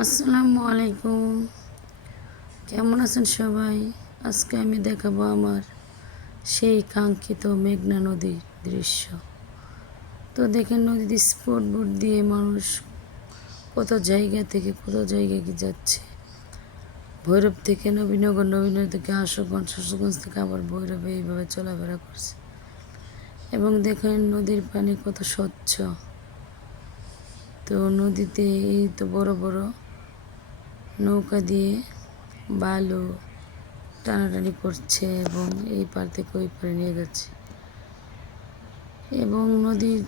আসসালামু আলাইকুম। কেমন আছেন সবাই? আজকে আমি দেখাবো আমার সেই কাঙ্ক্ষিত মেঘনা নদীর দৃশ্য। তো দেখেন, নদীতে স্পিড বোট দিয়ে মানুষ কত জায়গা থেকে কত জায়গায় কি যাচ্ছে। ভৈরব থেকে নবীনগর, নবীনগর থেকে আশুগঞ্জ, আশুগঞ্জ থেকে আবার ভৈরবে এইভাবে চলাফেরা করছে। এবং দেখেন নদীর পানি কত স্বচ্ছ। তো নদীতে এই তো বড় বড় নৌকা দিয়ে বালু টানাটানি করছে এবং এই পার থেকে ওই পারে নিয়ে যাচ্ছে। এবং নদীর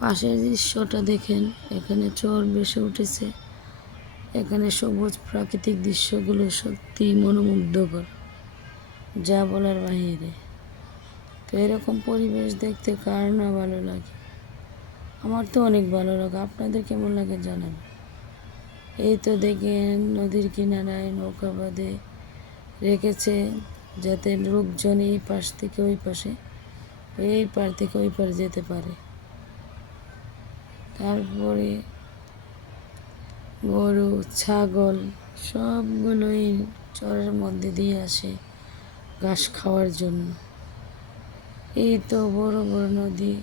পাশের দৃশ্যটা দেখেন, এখানে চর বেশি উঠেছে। এখানে সবুজ প্রাকৃতিক দৃশ্যগুলো সত্যি মনোমুগ্ধকর, যা বলার বাহিরে। তো এরকম পরিবেশ দেখতে কার না ভালো লাগে? আমার তো অনেক ভালো লাগে। আপনাদের কেমন লাগে জানাবেন। এই তো দেখেন নদীর কিনারায় নৌকা বাঁধে রেখেছে, যাতে লোকজন এই পাশ থেকে ওই পাশে, এই পার থেকে ওই পার যেতে পারে। তারপরে গরু, ছাগল সবগুলোই চরের মধ্যে দিয়ে আসে ঘাস খাওয়ার জন্য। এই তো বড় বড় নদী।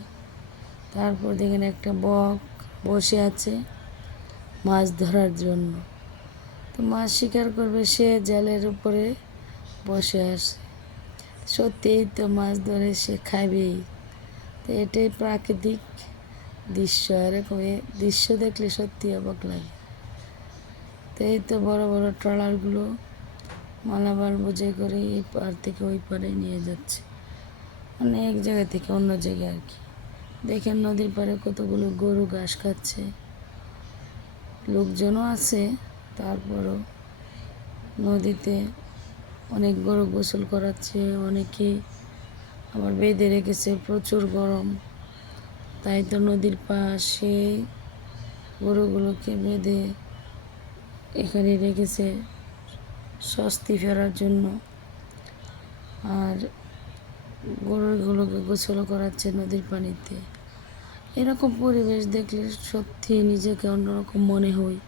তারপর দেখেন একটা বক বসে আছে মাছ ধরার জন্য। তো মাছ শিকার করবে, সে জালের উপরে বসে আসে। সত্যিই তো মাছ ধরে সে খাবেই। তো এটাই প্রাকৃতিক দৃশ্য। এরকম দৃশ্য দেখলে সত্যি অবাক লাগে। তো এই তো বড় বড় ট্রলারগুলো মালামাল বোঝাই করে এই পার থেকে ওই পারে নিয়ে যাচ্ছে, মানে এক জায়গা থেকে অন্য জায়গায় আর কি। দেখেন নদীর পাড়ে কতগুলো গরু ঘাস খাচ্ছে। লোকজনও আছে, তারপরও নদীতে অনেক গরু গোসল করাচ্ছে, অনেকে আবার বেঁধে রেখেছে। প্রচুর গরম, তাই তো নদীর পাশে গরুগুলোকে বেঁধে এখানে রেখেছে স্বস্তি ফেরার জন্য। আর গরুগুলোকে গোসল করাচ্ছে নদীর পানিতে। এরকম পরিবেশ দেখলে সত্যি নিজেকে অন্যরকম মনে হয়।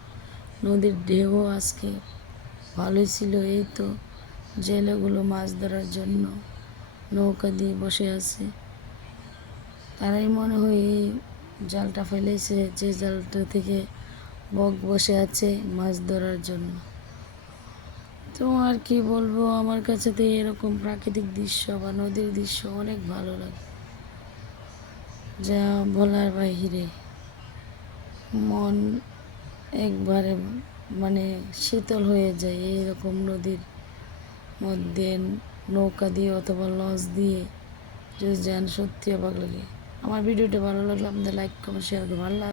নদীর ঢেউ আজকে ভালোই ছিল। এই তো জেলেগুলো মাছ ধরার জন্য নৌকা দিয়ে বসে আছে। তারাই মনে হয় এই জালটা ফেলেছে, যে জালটা থেকে বক বসে আছে মাছ ধরার জন্য। তো আর কি বলবো, আমার কাছে তো এরকম প্রাকৃতিক দৃশ্য বা নদীর দৃশ্য অনেক ভালো লাগে, যা বলার বাহিরে। মন একবারে মানে শীতল হয়ে যায় এইরকম নদীর মধ্যে নৌকা দিয়ে অথবা লঞ্চ দিয়ে যদি যান, সত্যি অবাক লাগে। আমার ভিডিওটা ভালো লাগলে আপনাদের লাইক কমেন্ট শেয়ার করবেন। আল্লাহ।